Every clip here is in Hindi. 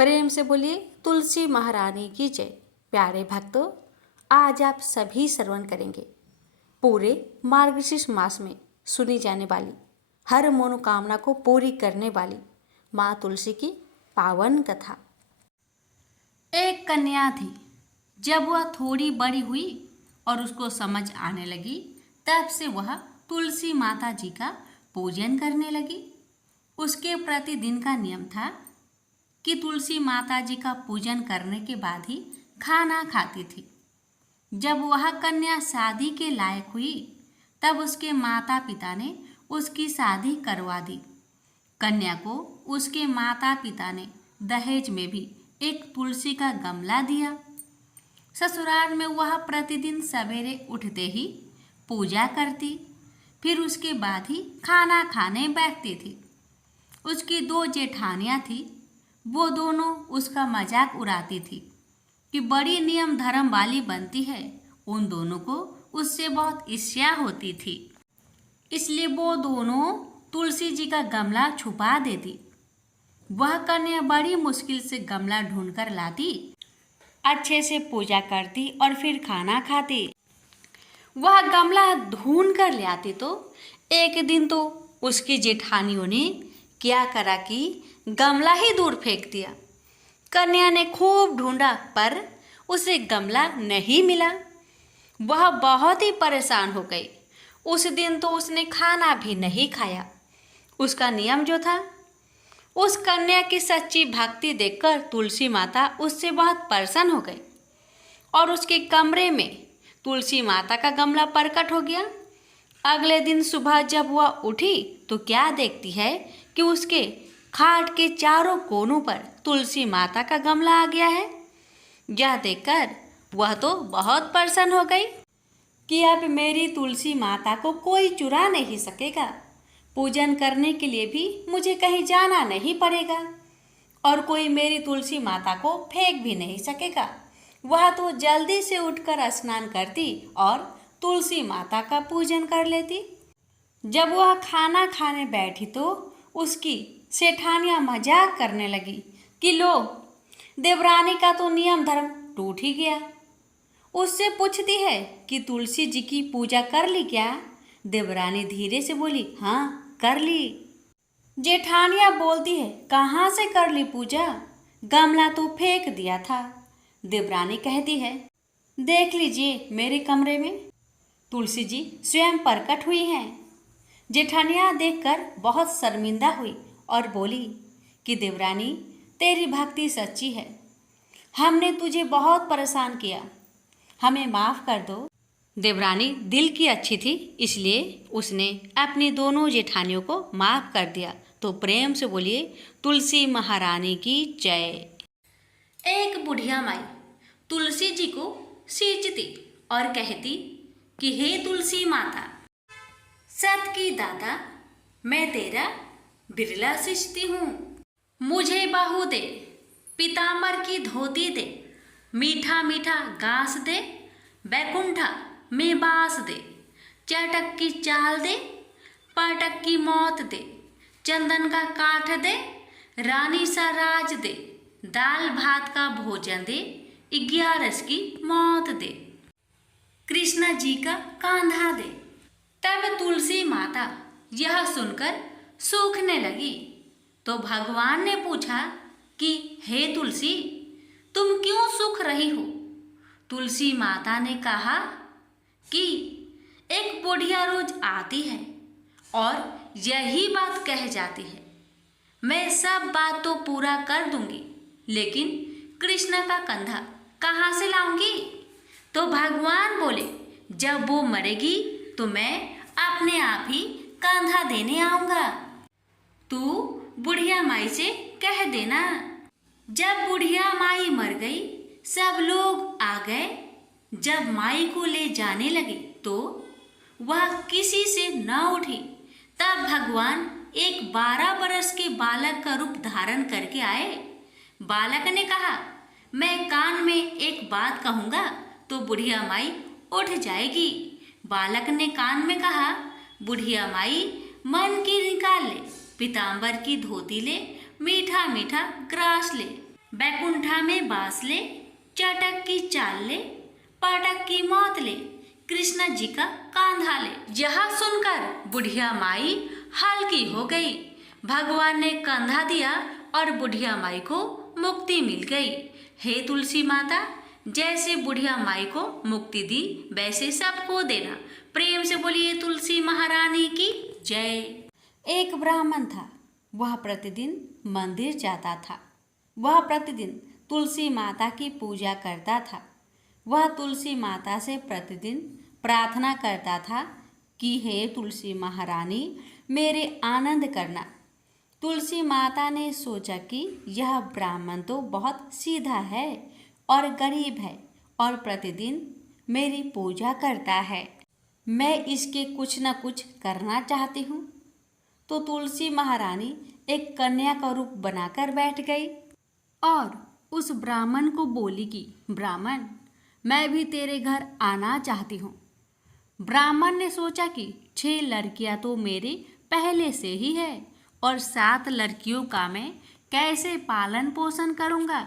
प्रेम से बोलिए तुलसी महारानी की जय। प्यारे भक्तों, आज आप सभी श्रवण करेंगे पूरे मार्गशीर्ष मास में सुनी जाने वाली, हर मनोकामना को पूरी करने वाली माँ तुलसी की पावन कथा। एक कन्या थी। जब वह थोड़ी बड़ी हुई और उसको समझ आने लगी, तब से वह तुलसी माता जी का पूजन करने लगी। उसके प्रतिदिन का नियम था कि तुलसी माता जी का पूजन करने के बाद ही खाना खाती थी। जब वह कन्या शादी के लायक हुई, तब उसके माता पिता ने उसकी शादी करवा दी। कन्या को उसके माता पिता ने दहेज में भी एक तुलसी का गमला दिया। ससुराल में वह प्रतिदिन सवेरे उठते ही पूजा करती, फिर उसके बाद ही खाना खाने बैठती थी। उसकी 2 जेठानियाँ थी। वो दोनों उसका मजाक उड़ाती थी कि बड़ी नियम धर्म वाली बनती है। उन दोनों को उससे बहुत ईर्ष्या होती थी, इसलिए वो दोनों तुलसी जी का गमला छुपा देती। वह कन्या बड़ी मुश्किल से गमला ढूंढकर लाती, अच्छे से पूजा करती और फिर खाना खाती। वह गमला ढूंढ कर ले आती तो एक दिन तो उसकी जेठानियों ने क्या करा कि गमला ही दूर फेंक दिया। कन्या ने खूब ढूंढा पर उसे गमला नहीं मिला। वह बहुत ही परेशान हो गई। उस दिन तो उसने खाना भी नहीं खाया। उसका नियम जो था, उस कन्या की सच्ची भक्ति देखकर तुलसी माता उससे बहुत प्रसन्न हो गई और उसके कमरे में तुलसी माता का गमला प्रकट हो गया। अगले दिन सुबह जब वह उठी तो क्या देखती है कि उसके खाट के चारों कोनों पर तुलसी माता का गमला आ गया है। यह देखकर वह तो बहुत प्रसन्न हो गई कि अब मेरी तुलसी माता को कोई चुरा नहीं सकेगा। पूजन करने के लिए भी मुझे कहीं जाना नहीं पड़ेगा और कोई मेरी तुलसी माता को फेंक भी नहीं सकेगा। वह तो जल्दी से उठकर स्नान करती और तुलसी माता का पूजन कर लेती। जब वह खाना खाने बैठी तो उसकी सेठानियाँ मजाक करने लगी कि लो, देवरानी का तो नियम धर्म टूट ही गया। उससे पूछती है कि तुलसी जी की पूजा कर ली क्या? देवरानी धीरे से बोली, हाँ कर ली। जेठानियाँ बोलती है, कहाँ से कर ली पूजा? गमला तो फेंक दिया था। देवरानी कहती है, देख लीजिए मेरे कमरे में तुलसी जी स्वयं प्रकट हुई हैं। जेठानियाँ देखकर बहुत शर्मिंदा हुई और बोली कि देवरानी, तेरी भक्ति सच्ची है। हमने तुझे बहुत परेशान किया, हमें माफ़ कर दो। देवरानी दिल की अच्छी थी, इसलिए उसने अपनी दोनों जेठानियों को माफ़ कर दिया। तो प्रेम से बोलिए तुलसी महारानी की जय। एक बुढ़िया माई तुलसी जी को सींचती और कहती कि हे तुलसी माता, सत की दाता, मैं तेरा बिरला सींचती हूँ। मुझे बहू दे, पीताम्बर की धोती दे, मीठा मीठा घास दे, बैकुंठा में बास दे, चटक की चाल दे, पाटक की मौत दे, चंदन का काठ दे, रानी सा राज दे, दाल भात का भोजन दे, 11 की मौत दे, कृष्णा जी का कांधा दे। तब तुलसी माता यह सुनकर सूखने लगी तो भगवान ने पूछा कि हे तुलसी, तुम क्यों सूख रही हो? तुलसी माता ने कहा कि एक बुढ़िया रोज आती है और यही बात कह जाती है, मैं सब बात तो पूरा कर दूंगी, लेकिन कृष्ण का कंधा कहाँ से लाऊंगी? तो भगवान बोले, जब वो मरेगी तो मैं अपने आप ही कंधा देने आऊँगा। तू बुढ़िया माई से कह देना। जब बुढ़िया माई मर गई, सब लोग आ गए। जब माई को ले जाने लगे तो वह किसी से न उठी। तब भगवान एक 12 बरस के बालक का रूप धारण करके आए। बालक ने कहा, मैं कान में एक बात कहूँगा तो बुढ़िया माई उठ जाएगी। बालक ने कान में कहा, बुढ़िया माई मन की निकाल ले, पीताम्बर की धोती ले, मीठा मीठा ग्रास ले, बैकुंठा में बास ले, चटक की चाल ले, पाठक की मौत ले, कृष्णा जी का कांधा ले। यह सुनकर बुढ़िया माई हल्की हो गई। भगवान ने कंधा दिया और बुढ़िया माई को मुक्ति मिल गई। हे तुलसी माता, जैसे बुढ़िया माई को मुक्ति दी वैसे सबको देना। प्रेम से बोलिए तुलसी महारानी की जय। एक ब्राह्मण था, वह प्रतिदिन मंदिर जाता था। वह प्रतिदिन तुलसी माता की पूजा करता था। वह तुलसी माता से प्रतिदिन प्रार्थना करता था कि हे तुलसी महारानी, मेरे आनंद करना। तुलसी माता ने सोचा कि यह ब्राह्मण तो बहुत सीधा है और गरीब है और प्रतिदिन मेरी पूजा करता है, मैं इसके कुछ न कुछ करना चाहती हूँ। तो तुलसी महारानी एक कन्या का रूप बनाकर बैठ गई और उस ब्राह्मण को बोली कि ब्राह्मण, मैं भी तेरे घर आना चाहती हूँ। ब्राह्मण ने सोचा कि 6 लड़कियां तो मेरे पहले से ही है और 7 लड़कियों का मैं कैसे पालन पोषण करूँगा,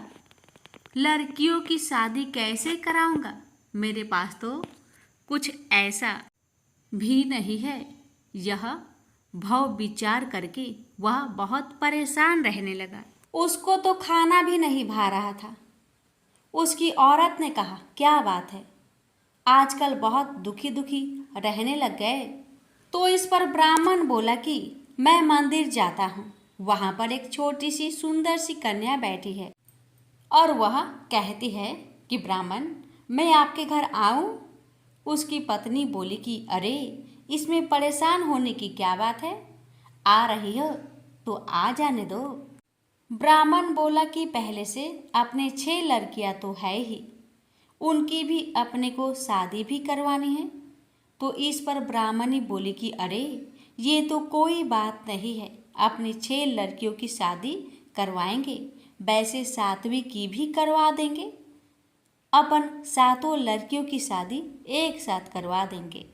लड़कियों की शादी कैसे कराऊँगा, मेरे पास तो कुछ ऐसा भी नहीं है। यह भव विचार करके वह बहुत परेशान रहने लगा। उसको तो खाना भी नहीं भा रहा था। उसकी औरत ने कहा, क्या बात है, आजकल बहुत दुखी दुखी रहने लग गए। तो इस पर ब्राह्मण बोला कि मैं मंदिर जाता हूँ, वहाँ पर एक छोटी सी सुंदर सी कन्या बैठी है और वह कहती है कि ब्राह्मण, मैं आपके घर आऊँ। उसकी पत्नी बोली कि अरे, इसमें परेशान होने की क्या बात है, आ रही हो तो आ जाने दो। ब्राह्मण बोला कि पहले से अपने 6 लड़कियां तो है ही, उनकी भी अपने को शादी भी करवानी है। तो इस पर ब्राह्मणी बोली कि अरे, ये तो कोई बात नहीं है, अपनी 6 लड़कियों की शादी करवाएंगे, वैसे 7वीं की भी करवा देंगे, अपन 7 लड़कियों की शादी एक साथ करवा देंगे।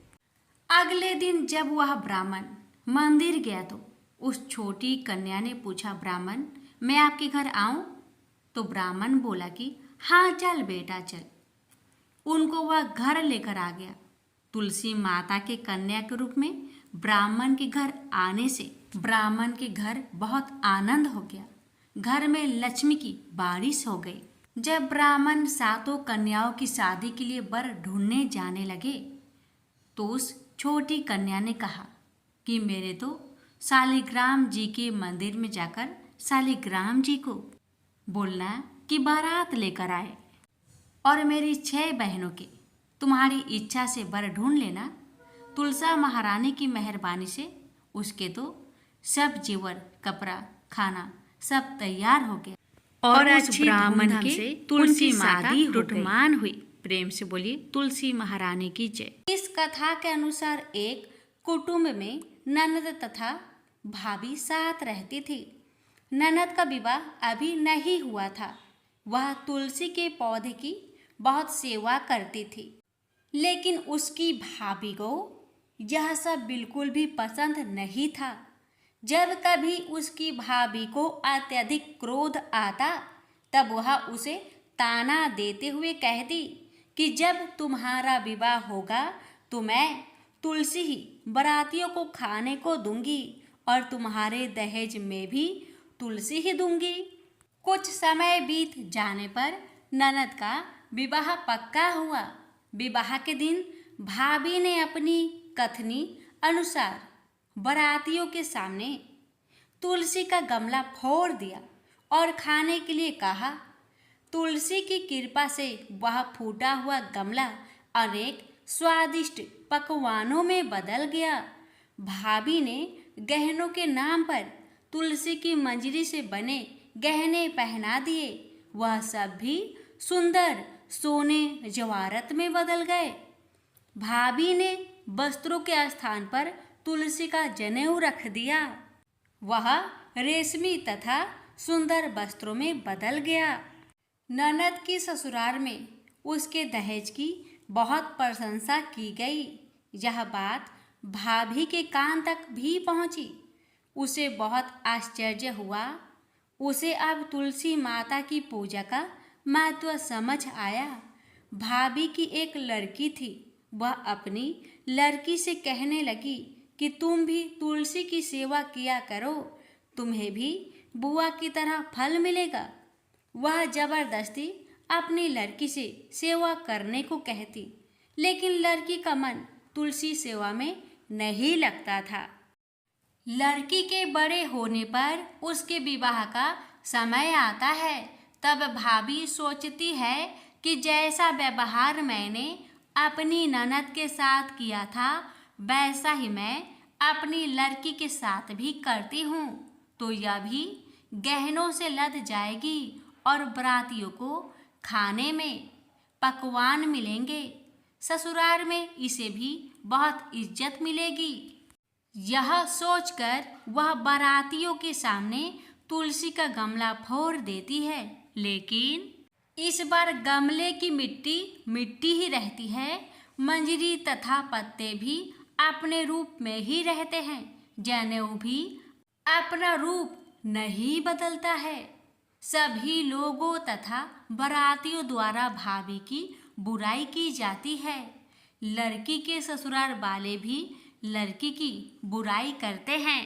अगले दिन जब वह ब्राह्मण मंदिर गया तो उस छोटी कन्या ने पूछा, ब्राह्मण, मैं आपके घर आऊं? तो ब्राह्मण बोला कि हाँ चल बेटा चल। उनको वह घर लेकर आ गया। तुलसी माता के कन्या के रूप में ब्राह्मण के घर आने से ब्राह्मण के घर बहुत आनंद हो गया। घर में लक्ष्मी की बारिश हो गई। जब ब्राह्मण 7 कन्याओं की शादी के लिए वर ढूंढने जाने लगे तो उस छोटी कन्या ने कहा कि मेरे तो शालिग्राम जी के मंदिर में जाकर शालिग्राम जी को बोलना कि बारात लेकर आए और मेरी 6 बहनों के तुम्हारी इच्छा से वर ढूंढ लेना। तुलसा महारानी की मेहरबानी से उसके तो सब जेवर, कपड़ा, खाना सब तैयार हो गया और अच्छी ब्राह्मण के तुलसी माता रुठमान हुई। प्रेम से बोलिए तुलसी महारानी की जय। इस कथा के अनुसार एक कुटुंब में ननद तथा भाभी साथ रहती थी। ननद का विवाह अभी नहीं हुआ था। वह तुलसी के पौधे की बहुत सेवा करती थी, लेकिन उसकी भाभी को यह सब बिल्कुल भी पसंद नहीं था। जब कभी उसकी भाभी को अत्यधिक क्रोध आता तब वह उसे ताना देते हुए कहती कि जब तुम्हारा विवाह होगा तो मैं तुलसी ही बारातियों को खाने को दूंगी और तुम्हारे दहेज में भी तुलसी ही दूंगी। कुछ समय बीत जाने पर ननद का विवाह पक्का हुआ। विवाह के दिन भाभी ने अपनी कथनी अनुसार बारातियों के सामने तुलसी का गमला फोड़ दिया और खाने के लिए कहा। तुलसी की कृपा से वह फूटा हुआ गमला अनेक स्वादिष्ट पकवानों में बदल गया। भाभी ने गहनों के नाम पर तुलसी की मंजरी से बने गहने पहना दिए। वह सब भी सुंदर सोने जवाहरत में बदल गए। भाभी ने वस्त्रों के स्थान पर तुलसी का जनेऊ रख दिया। वह रेशमी तथा सुंदर वस्त्रों में बदल गया। ननद की ससुराल में उसके दहेज की बहुत प्रशंसा की गई। यह बात भाभी के कान तक भी पहुंची। उसे बहुत आश्चर्य हुआ। उसे अब तुलसी माता की पूजा का महत्व समझ आया। भाभी की एक लड़की थी, वह अपनी लड़की से कहने लगी कि तुम भी तुलसी की सेवा किया करो, तुम्हें भी बुआ की तरह फल मिलेगा। वह जबरदस्ती अपनी लड़की से सेवा करने को कहती, लेकिन लड़की का मन तुलसी सेवा में नहीं लगता था। लड़की के बड़े होने पर उसके विवाह का समय आता है, तब भाभी सोचती है कि जैसा व्यवहार मैंने अपनी ननद के साथ किया था वैसा ही मैं अपनी लड़की के साथ भी करती हूँ, तो यह भी गहनों से लद जाएगी और बरातियों को खाने में पकवान मिलेंगे। ससुराल में इसे भी बहुत इज्जत मिलेगी। यह सोचकर वह बारातियों के सामने तुलसी का गमला फोड़ देती है, लेकिन इस बार गमले की मिट्टी मिट्टी ही रहती है। मंजरी तथा पत्ते भी अपने रूप में ही रहते हैं। जनेऊ भी अपना रूप नहीं बदलता है। सभी लोगों तथा बारातियों द्वारा भाभी की बुराई की जाती है। लड़की के ससुराल वाले भी लड़की की बुराई करते हैं।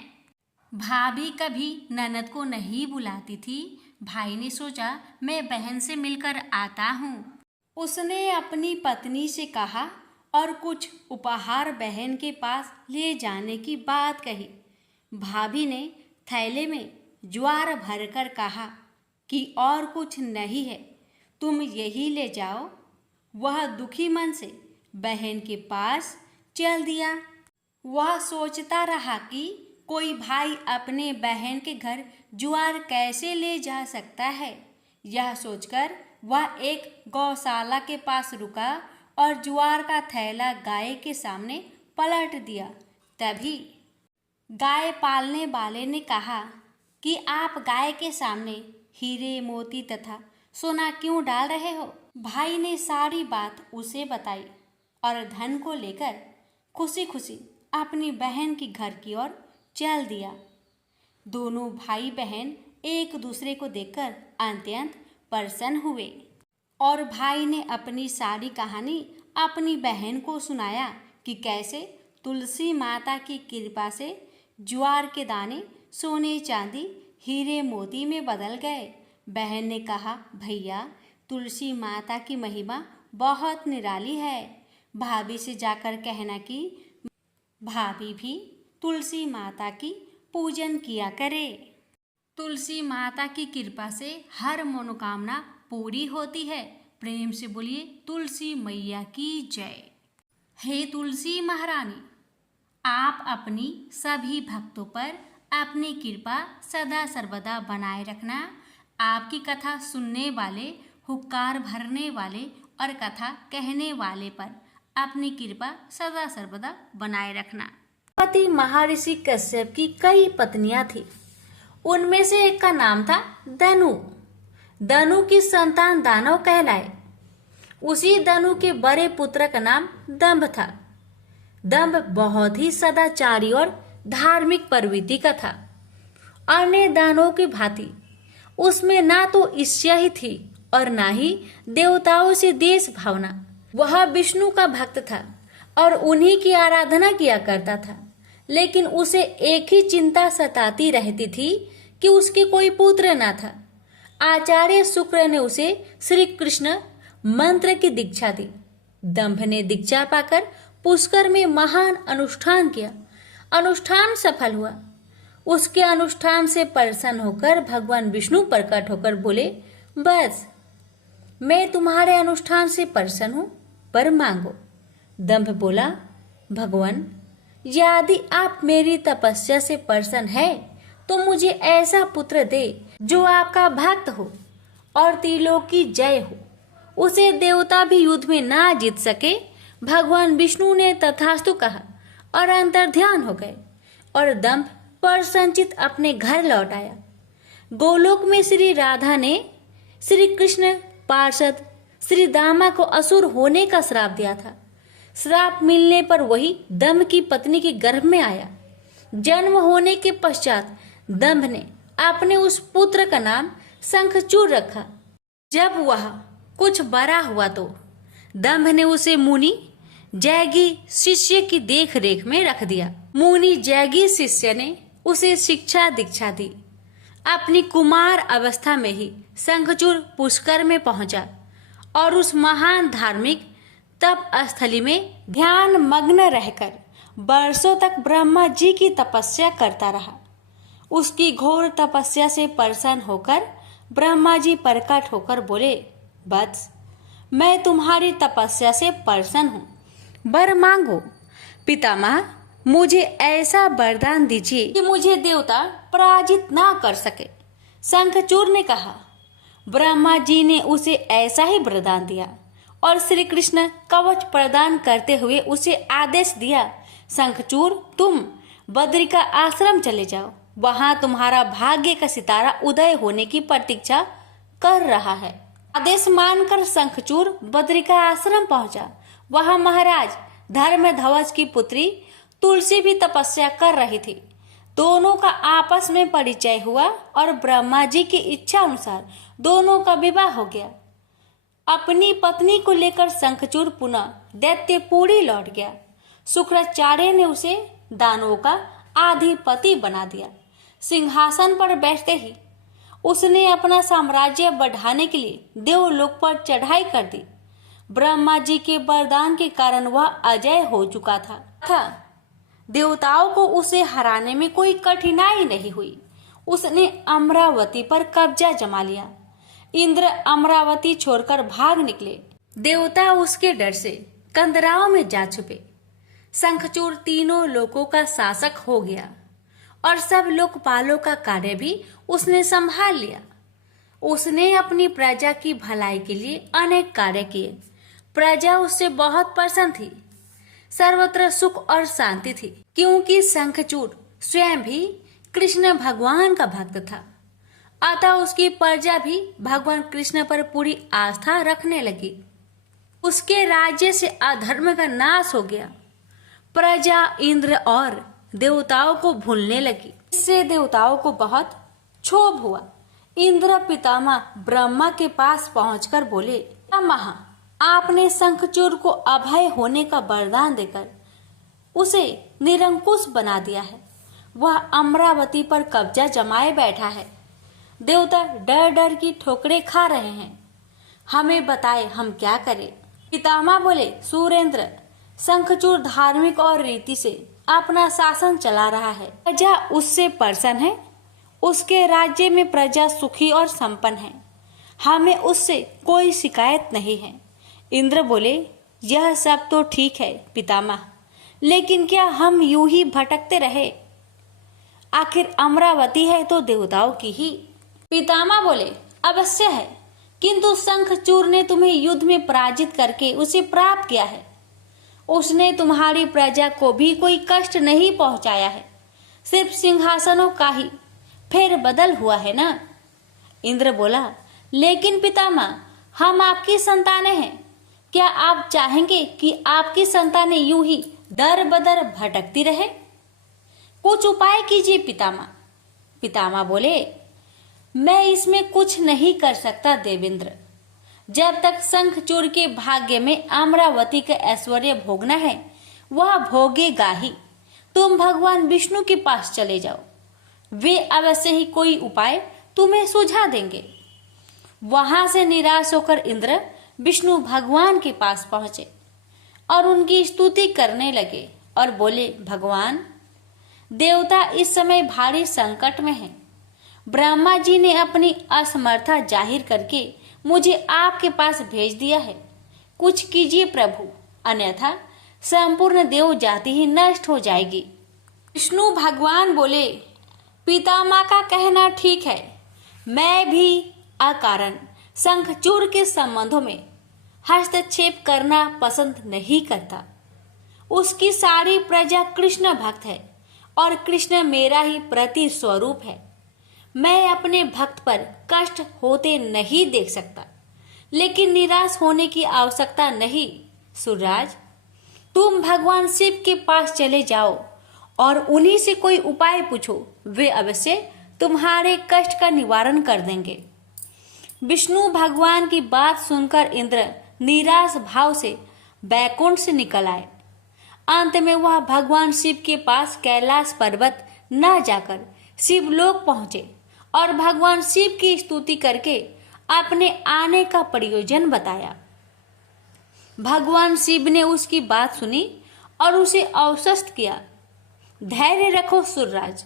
भाभी कभी ननद को नहीं बुलाती थी। भाई ने सोचा मैं बहन से मिलकर आता हूँ। उसने अपनी पत्नी से कहा और कुछ उपहार बहन के पास ले जाने की बात कही। भाभी ने थैले में ज्वार भरकर कहा कि और कुछ नहीं है, तुम यही ले जाओ। वह दुखी मन से बहन के पास चल दिया। वह सोचता रहा कि कोई भाई अपने बहन के घर ज्वार कैसे ले जा सकता है। यह सोचकर वह एक गौशाला के पास रुका और ज्वार का थैला गाय के सामने पलट दिया। तभी गाय पालने वाले ने कहा कि आप गाय के सामने हीरे मोती तथा सोना क्यों डाल रहे हो। भाई ने सारी बात उसे बताई और धन को लेकर खुशी खुशी अपनी बहन की घर की ओर चल दिया। दोनों भाई बहन एक दूसरे को देखकर अत्यंत प्रसन्न हुए और भाई ने अपनी सारी कहानी अपनी बहन को सुनाया कि कैसे तुलसी माता की कृपा से ज्वार के दाने सोने चांदी हीरे मोती में बदल गए। बहन ने कहा, भैया तुलसी माता की महिमा बहुत निराली है। भाभी से जाकर कहना कि भाभी भी तुलसी माता की पूजन किया करे। तुलसी माता की कृपा से हर मनोकामना पूरी होती है। प्रेम से बोलिए तुलसी मैया की जय। हे तुलसी महारानी, आप अपनी सभी भक्तों पर अपनी कृपा सदा सर्वदा बनाए रखना। आपकी कथा सुनने वाले, हुक्कार भरने वाले और कथा कहने वाले पर अपनी कृपा सदा सर्वदा बनाए रखना। पति महर्षि कश्यप की कई पत्नियां थी। उनमें से एक का नाम था दनु। दनु की संतान दानव कहलाए। उसी दनु के बड़े पुत्र का नाम दंभ था। दंभ बहुत ही सदाचारी और धार्मिक प्रवृत्ति का था। अन्य दानवों की भांति उसमें ना तो ईर्ष्या ही थी और ना ही देवताओं से देश भावना। वह विष्णु का भक्त था और उन्हीं की आराधना किया करता था। लेकिन उसे एक ही चिंता सताती रहती थी कि उसके कोई पुत्र न था। आचार्य शुक्र ने उसे श्री कृष्ण मंत्र की दीक्षा दी। दंभ ने दीक्षा पाकर पुष्कर में महान अनुष्ठान किया। अनुष्ठान सफल हुआ। उसके अनुष्ठान से प्रसन्न होकर भगवान विष्णु प्रकट होकर बोले, बस मैं तुम्हारे अनुष्ठान से प्रसन्न हूँ, पर मांगो। दंभ बोला, भगवान यदि आप मेरी तपस्या से प्रसन्न है तो मुझे ऐसा पुत्र दे जो आपका भक्त हो और त्रिलोक की जय हो। उसे देवता भी युद्ध में ना जीत सके। भगवान विष्णु ने तथास्तु कहा और अंतर्ध्यान हो गए और दंभ प्रसन्नचित अपने घर लौट आया। गोलोक में श्री राधा ने श्री कृष्ण पार्षद श्री दामा को असुर होने का श्राप दिया था। श्राप मिलने पर वही दंभ की पत्नी के गर्भ में आया। जन्म होने के पश्चात दंभ ने आपने उस पुत्र का नाम शंखचूड़ रखा। जब वह कुछ बड़ा हुआ तो दंभ ने उसे मुनि जैगी शिष्य की देख रेख में रख दिया। मुनि जैगी शिष्य ने उसे शिक्षा दीक्षा दी। अपनी कुमार अवस्था में ही शंखचूड़ पुष्कर में पहुंचा और उस महान धार्मिक तप स्थली में ध्यान मग्न रहकर वर्षों तक ब्रह्मा जी की तपस्या करता रहा। उसकी घोर तपस्या से प्रसन्न होकर ब्रह्मा जी प्रकट होकर बोले, वत्स, मैं तुम्हारी तपस्या से प्रसन्न हूँ, वर मांगो। पितामह, मुझे ऐसा वरदान दीजिए कि मुझे देवता पराजित ना कर सके। शंखचूड़ ने कहा। ब्रह्मा जी ने उसे ऐसा ही वरदान दिया और श्री कृष्ण कवच प्रदान करते हुए उसे आदेश दिया, शंखचूड़, तुम बद्री का आश्रम चले जाओ, वहां तुम्हारा भाग्य का सितारा उदय होने की प्रतीक्षा कर रहा है। आदेश मानकर शंखचूड़ बद्री का आश्रम पहुंचा। वहां महाराज धर्मध्वज की पुत्री तुलसी भी तपस्या कर रही थी। दोनों का आपस में परिचय हुआ और ब्रह्मा जी की इच्छा अनुसार दोनों का विवाह हो गया। अपनी पत्नी को लेकर शंखचूड़ पुनः दैत्यपुरी लौट गया। शुक्राचार्य ने उसे दानवों का आधिपति बना दिया। सिंहासन पर बैठते ही उसने अपना साम्राज्य बढ़ाने के लिए देवलोक पर चढ़ाई कर दी। ब्रह्मा जी के वरदान के कारण वह अजय हो चुका था। देवताओं को उसे हराने में कोई कठिनाई नहीं हुई। उसने अमरावती पर कब्जा जमा लिया। इंद्र अमरावती छोड़कर भाग निकले। देवता उसके डर से कंदराओं में जा छुपे। शंखचूड़ तीनों लोकों का शासक हो गया और सब लोकपालों का कार्य भी उसने संभाल लिया। उसने अपनी प्रजा की भलाई के लिए अनेक कार्य किए। प्रजा उससे बहुत प्रसन्न थी। सर्वत्र सुख और शांति थी, क्योंकि शंखचूड़ स्वयं भी कृष्ण भगवान का भक्त था। अतः उसकी प्रजा भी भगवान कृष्ण पर पूरी आस्था रखने लगी। उसके राज्य से अधर्म का नाश हो गया। प्रजा इंद्र और देवताओं को भूलने लगी। इससे देवताओं को बहुत क्षोभ हुआ। इंद्र पितामह ब्रह्मा के पास पहुंचकर बोले, पितामह, आपने शंखचूड़ को अभय होने का वरदान देकर उसे निरंकुश बना दिया है। वह अमरावती पर कब्जा जमाए बैठा है। देवता डर डर की ठोकरें खा रहे हैं। हमें बताए हम क्या करें। पितामह बोले, सुरेंद्र, शंखचूड़ धार्मिक और रीति से अपना शासन चला रहा है। प्रजा उससे प्रसन्न है। उसके राज्य में प्रजा सुखी और संपन्न है। हमें उससे कोई शिकायत नहीं है। इंद्र बोले, यह सब तो ठीक है पितामह, लेकिन क्या हम यूं ही भटकते रहे? आखिर अमरावती है तो देवताओं की ही। पितामह बोले, अवश्य है, किंतु शंखचूड़ ने तुम्हें युद्ध में पराजित करके उसे प्राप्त किया है। उसने तुम्हारी प्रजा को भी कोई कष्ट नहीं पहुंचाया है। सिर्फ सिंहासनों का ही फेर बदल हुआ है ना। इंद्र बोला, लेकिन पितामह, हम आपकी संतानें हैं। क्या आप चाहेंगे कि आपकी संतानें यूं ही दर बदर भटकती रहे? कुछ उपाय कीजिए पितामह। पितामह बोले, मैं इसमें कुछ नहीं कर सकता देवेंद्र। जब तक शंखचूड़ के भाग्य में अमरावती का ऐश्वर्य भोगना है, वह भोगेगा ही। तुम भगवान विष्णु के पास चले जाओ, वे अवश्य ही कोई उपाय तुम्हें सुझा देंगे। वहां से निराश होकर इंद्र विष्णु भगवान के पास पहुंचे और उनकी स्तुति करने लगे और बोले, भगवान, देवता इस समय भारी संकट में हैं। ब्रह्मा जी ने अपनी असमर्था जाहिर करके मुझे आपके पास भेज दिया है। कुछ कीजिए प्रभु, अन्यथा संपूर्ण देव जाति ही नष्ट हो जाएगी। विष्णु भगवान बोले, पितामह का कहना ठीक है। मैं भी अकारण शंखचूड़ के संबंधों में हस्तक्षेप करना पसंद नहीं करता। उसकी सारी प्रजा कृष्ण भक्त है और कृष्ण मेरा ही प्रति स्वरूप है। मैं अपने भक्त पर कष्ट होते नहीं देख सकता, लेकिन निराश होने की आवश्यकता नहीं। सूर्यराज, तुम भगवान शिव के पास चले जाओ और उन्हीं से कोई उपाय पूछो, वे अवश्य तुम्हारे कष्ट का निवारण कर देंगे। विष्णु भगवान की बात सुनकर इंद्र निराश भाव से बैकुंठ से निकल आए। अंत में वह भगवान शिव के पास कैलाश पर्वत न जाकर शिवलोक पहुंचे और भगवान शिव की स्तुति करके अपने आने का प्रयोजन बताया। भगवान शिव ने उसकी बात सुनी और उसे आश्वस्त किया, धैर्य रखो सुरराज,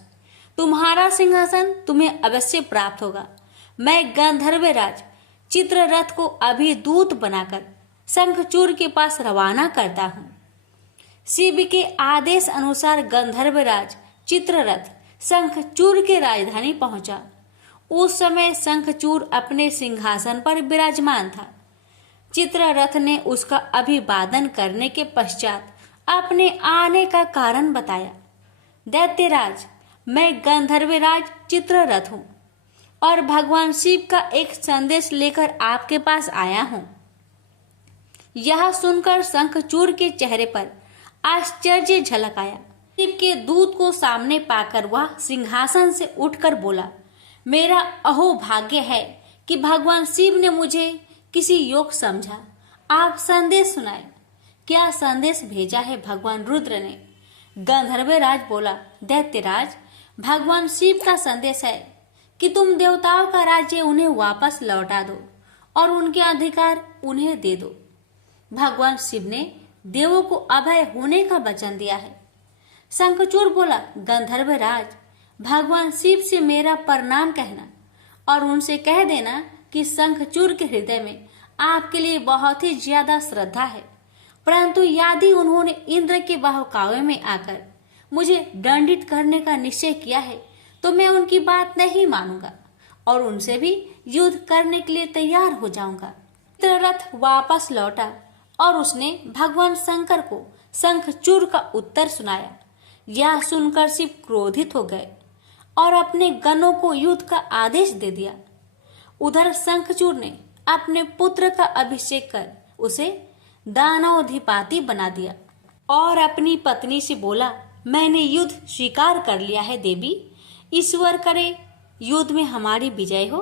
तुम्हारा सिंहासन तुम्हें अवश्य प्राप्त होगा। मैं गंधर्वराज चित्ररथ को अभी दूत बनाकर शंखचूड़ के पास रवाना करता हूँ। शिव के आदेश अनुसार गंधर्वराज चित्ररथ शंखचूड़ के राजधानी पहुंचा। उस समय शंखचूड़ अपने सिंहासन पर विराजमान था। चित्ररथ ने उसका अभिवादन करने के पश्चात अपने आने का कारण बताया। दैत्यराज, मैं गंधर्वराज चित्ररथ हूँ और भगवान शिव का एक संदेश लेकर आपके पास आया हूँ। यह सुनकर शंखचूड़ के चेहरे पर आश्चर्य झलक आया। शिव के दूत को सामने पाकर वह सिंहासन से उठकर बोला, मेरा अहोभाग्य है कि भगवान शिव ने मुझे किसी योग समझा। आप संदेश सुनाए। क्या संदेश भेजा है भगवान रुद्र ने? गंधर्वराज बोला, दैत्यराज, भगवान शिव का संदेश है कि तुम देवताओं का राज्य उन्हें वापस लौटा दो और उनके अधिकार उन्हें दे दो। भगवान शिव ने देवों को अभय होने का वचन दिया है। शंखचूड़ बोला, गंधर्वराज, भगवान शिव से मेरा प्रणाम कहना और उनसे कह देना कि शंखचूड़ के हृदय में आपके लिए बहुत ही ज्यादा श्रद्धा है, परंतु यदि उन्होंने इंद्र के बहकावे में आकर मुझे दंडित करने का निश्चय किया है तो मैं उनकी बात नहीं मानूंगा और उनसे भी युद्ध करने के लिए तैयार हो जाऊंगा। चित्ररथ वापस लौटा और उसने भगवान शंकर को शंखचूड़ का उत्तर सुनाया। यह सुनकर शिव क्रोधित हो गए और अपने गणों को युद्ध का आदेश दे दिया। उधर शंखचूड़ ने अपने पुत्र का अभिषेक कर उसे दानवाधिपति बना दिया और अपनी पत्नी से बोला, मैंने युद्ध स्वीकार कर लिया है देवी, ईश्वर करे युद्ध में हमारी विजय हो।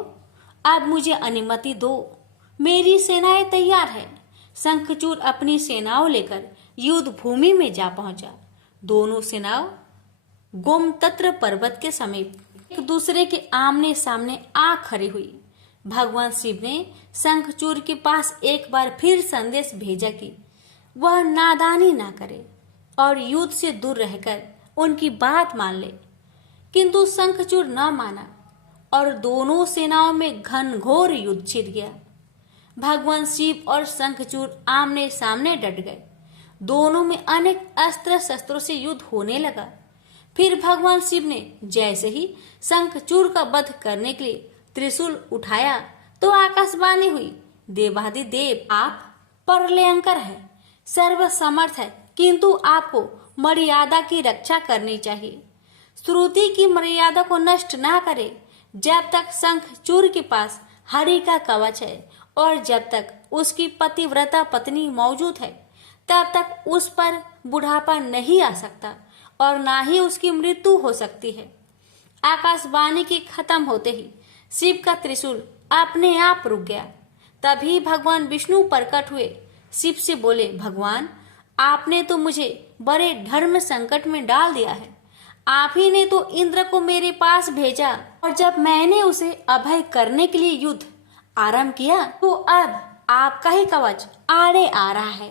अब मुझे अनुमति दो, मेरी सेनाएं तैयार है। शंखचूड़ अपनी सेनाओं लेकर युद्ध भूमि में जा पहुंचा। दोनों सेनाओं गोमतत्र पर्वत के समीप एक दूसरे के आमने सामने आ खड़ी हुई। भगवान शिव ने शंखचूड़ के पास एक बार फिर संदेश भेजा कि वह नादानी ना करे और युद्ध से दूर रहकर उनकी बात मान ले, किंतु शंखचूड़ न माना और दोनों सेनाओं में घनघोर युद्ध छिड़ गया। भगवान शिव और शंखचूड़ आमने सामने डट गए। दोनों में अनेक अस्त्र शस्त्रों से युद्ध होने लगा। फिर भगवान शिव ने जैसे ही शंखचूड़ का वध करने के लिए त्रिशूल उठाया तो आकाशवाणी हुई, देवाधिदेव आप प्रलयंकर है, सर्वसमर्थ है, किंतु आपको मर्यादा की रक्षा करनी चाहिए। श्रुति की मर्यादा को नष्ट ना करे। जब तक शंखचूड़ के पास हरि का कवच है और जब तक उसकी पतिव्रता पत्नी मौजूद है तब तक उस पर बुढ़ापा नहीं आ सकता और ना ही उसकी मृत्यु हो सकती है। आकाशवाणी के खत्म होते ही शिव का त्रिशूल अपने आप रुक गया। तभी भगवान विष्णु प्रकट हुए। शिव से बोले, भगवान आपने तो मुझे बड़े धर्म संकट में डाल दिया है। आप ही ने तो इंद्र को मेरे पास भेजा और जब मैंने उसे अभय करने के लिए युद्ध आरंभ किया तो अब आपका ही कवच आड़े आ रहा है।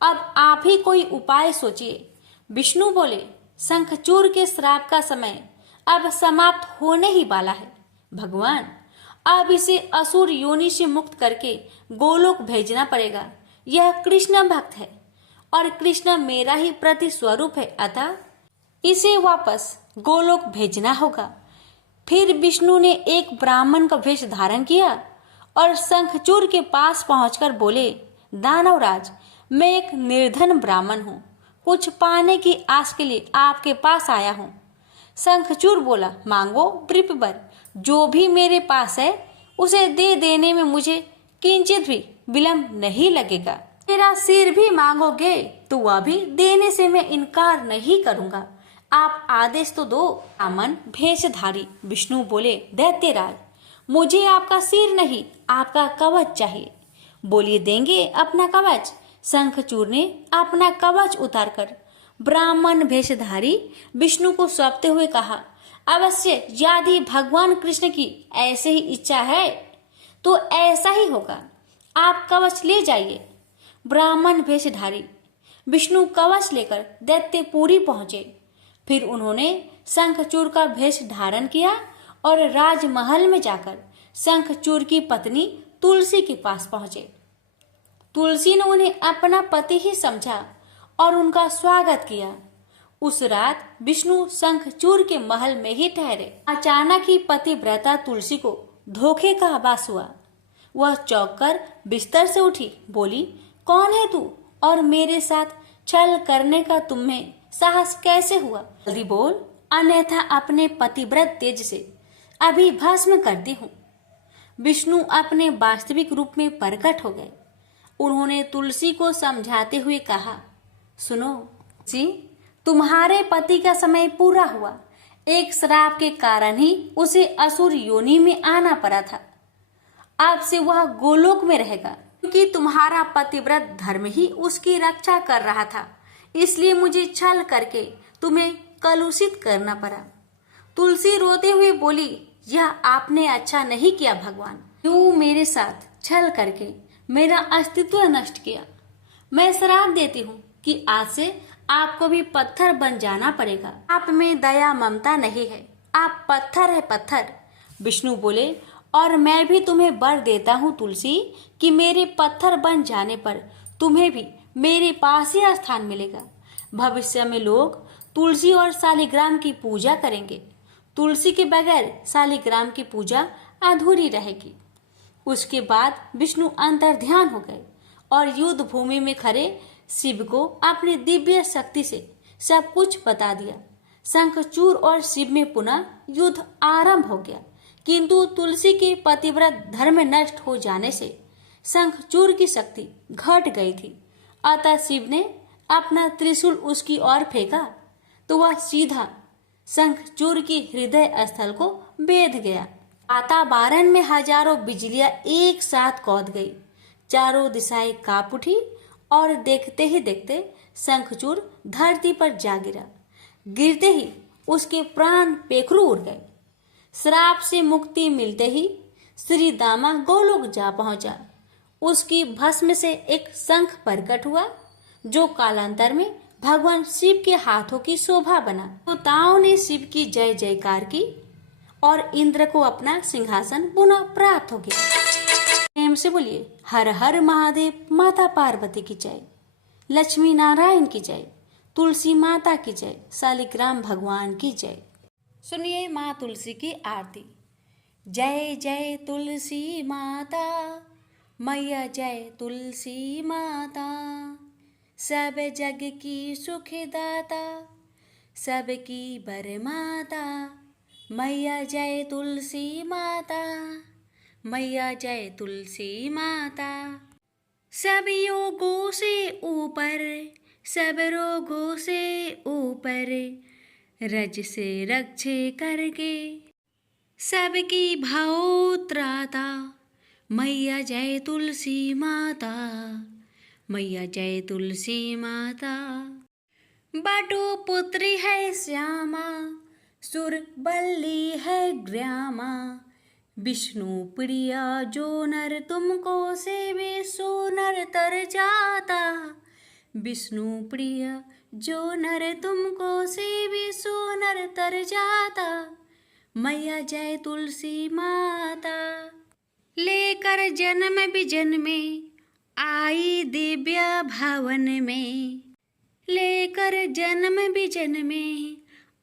अब आप ही कोई उपाय सोचिए। विष्णु बोले, शंखचूड़ के श्राप का समय अब समाप्त होने ही वाला है। भगवान अब इसे असुर योनि से मुक्त करके गोलोक भेजना पड़ेगा। यह कृष्ण भक्त है और कृष्ण मेरा ही प्रति स्वरूप है, अतः इसे वापस गोलोक भेजना होगा। फिर विष्णु ने एक ब्राह्मण का वेश धारण किया और शंखचूड़ के पास पहुंचकर बोले, दानवराज मैं एक निर्धन ब्राह्मण हूँ, कुछ पाने की आस के लिए आपके पास आया हूँ। शंखचूड़ बोला, मांगो वृषभवर, जो भी मेरे पास है उसे दे देने में मुझे किंचित भी विलंब नहीं लगेगा। मेरा सिर भी मांगोगे तो वह भी देने से मैं इनकार नहीं करूंगा। आप आदेश तो दो। ब्राह्मण भेषधारी विष्णु बोले, दैत्यराज, मुझे आपका सिर नहीं, आपका कवच चाहिए। बोलिए, देंगे अपना कवच। शंखचूर ने अपना कवच उतारकर ब्राह्मण भेषधारी विष्णु को सौंपते हुए कहा, अवश्य यदि भगवान कृष्ण की ऐसे ही इच्छा है तो ऐसा ही होगा। आप कवच ले जाइए। ब्राह्मण भेषधारी विष्णु कवच लेकर दैत्यपुरी पहुंचे। फिर उन्होंने शंखचूर का भेष धारण किया और राजमहल में जाकर शंखचूर की पत्नी तुलसी के पास पहुंचे। तुलसी ने उन्हें अपना पति ही समझा और उनका स्वागत किया। उस रात विष्णु शंखचूर के महल में ही ठहरे। अचानक ही पतिव्रता तुलसी को धोखे का आभास हुआ। वह चौंक कर बिस्तर से उठी, बोली, कौन है तू और मेरे साथ छल करने का तुम्हें साहस कैसे हुआ? जल्दी बोल, अन्यथा अपने पतिव्रत तेज से अभी भस्म करती हूँ। विष्णु अपने वास्तविक रूप में प्रकट हो गए। उन्होंने तुलसी को समझाते हुए कहा, सुनो जी, तुम्हारे पति का समय पूरा हुआ। एक श्राप के कारण ही उसे असुर योनि में आना पड़ा था। अब से वह गोलोक में रहेगा, क्योंकि तुम्हारा पतिव्रत धर्म ही उसकी रक्षा कर रहा था। इसलिए मुझे छल करके तुम्हें कलुषित करना पड़ा। तुलसी रोते हुए बोली, यह आपने अच्छा नहीं किया भगवान। क्यों मेरे साथ छल करके मेरा अस्तित्व नष्ट किया? मैं श्राप देती हूँ कि आज से आपको भी पत्थर बन जाना पड़ेगा। आप में दया ममता नहीं है, आप पत्थर है, पत्थर। विष्णु बोले, और मैं भी तुम्हें वर देता हूँ तुलसी कि मेरे पत्थर बन जाने पर तुम्हें भी मेरे पास ही स्थान मिलेगा। भविष्य में लोग तुलसी और शालिग्राम की पूजा करेंगे। तुलसी के बगैर शालिग्राम की पूजा अधूरी रहेगी। उसके बाद विष्णु अंतर्ध्यान हो गए और युद्ध भूमि में खड़े शिव को अपनी दिव्य शक्ति से सब कुछ बता दिया। शंखचूर और शिव में पुनः युद्ध आरंभ हो गया, किंतु तुलसी के पतिव्रत धर्म नष्ट हो जाने से शंखचूर की शक्ति घट गई थी। अतः शिव ने अपना त्रिशूल उसकी ओर फेंका तो वह सीधा शंखचूर की हृदय स्थल को बेध गया। वातावरण में हजारों बिजलियां एक साथ कौंध गई। चारों दिशाएं कांप उठी और देखते ही देखते शंखचूर धरती पर जा गिरा। गिरते ही उसके प्राण पेखरू उड़ गए। श्राप से मुक्ति मिलते ही श्री दामा गोलोक जा पहुंचा। उसकी भस्म से एक शंख प्रकट हुआ, जो कालांतर में भगवान शिव के हाथों की शोभा बना। देवताओं ने शिव की जय जयकार की और इंद्र को अपना सिंहासन पुनः प्राप्त हो गया। प्रेम से बोलिए, हर हर महादेव। माता पार्वती की जय, लक्ष्मी नारायण की जय, तुलसी माता की जय, शालिग्राम भगवान की जय। सुनिए माँ तुलसी की आरती। जय जय तुलसी माता, मैया जय तुलसी माता। सब जग की सुखदाता, सबकी बरमाता। मैया जय तुलसी माता, मैया जय तुलसी माता। सब योगों से ऊपर, सब रोगों से ऊपर, रज से रक्षे करके सबकी भाव त्राता। मैया जय तुलसी माता, मैया जय तुलसी माता। बटु पुत्री है श्यामा, सुर बल्ली है ग्रामा। विष्णु प्रिया जो नर तुमको सेवे, सो नर तर जाता। विष्णु प्रिया जो नर तुमको सेवे, सो नर तर जाता। मैया जय तुलसी माता। लेकर जन्म विजन में आई दिव्य भवन में, लेकर जन्म विजन में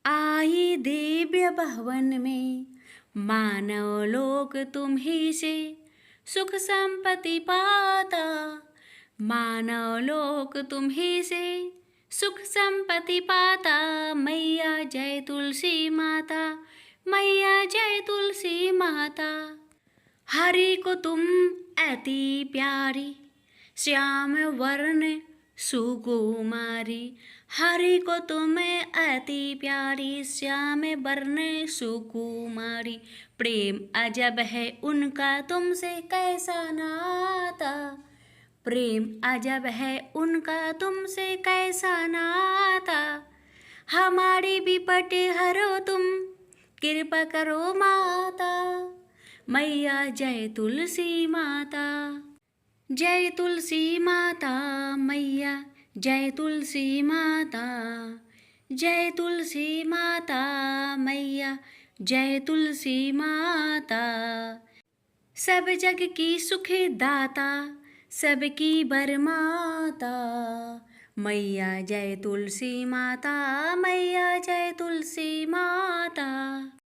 आई दिव्य भवन में। मानव लोक तुम ही से सुख संपत्ति पाता। मानव लोक तुम ही से सुख संपत्ति पाता। मैया जय तुलसी माता, मैया जय तुलसी माता। हरि को तुम अति प्यारी, श्याम वर्ण सुकुमारी। हरि को तुम्हें अति प्यारी, श्याम वर्ण सुकुमारी। प्रेम अजब है उनका तुमसे कैसा नाता, प्रेम अजब है उनका तुमसे कैसा नाता। हमारी विपट हरो तुम, कृपा करो माता। मैया जय तुलसी माता। जय तुलसी माता मैया, जय तुलसी माता। जय तुलसी माता मैया, जय तुलसी माता। सब जग की सुख दाता, सबकी बरमाता। मैया जय तुलसी माता, मैया जय तुलसी माता।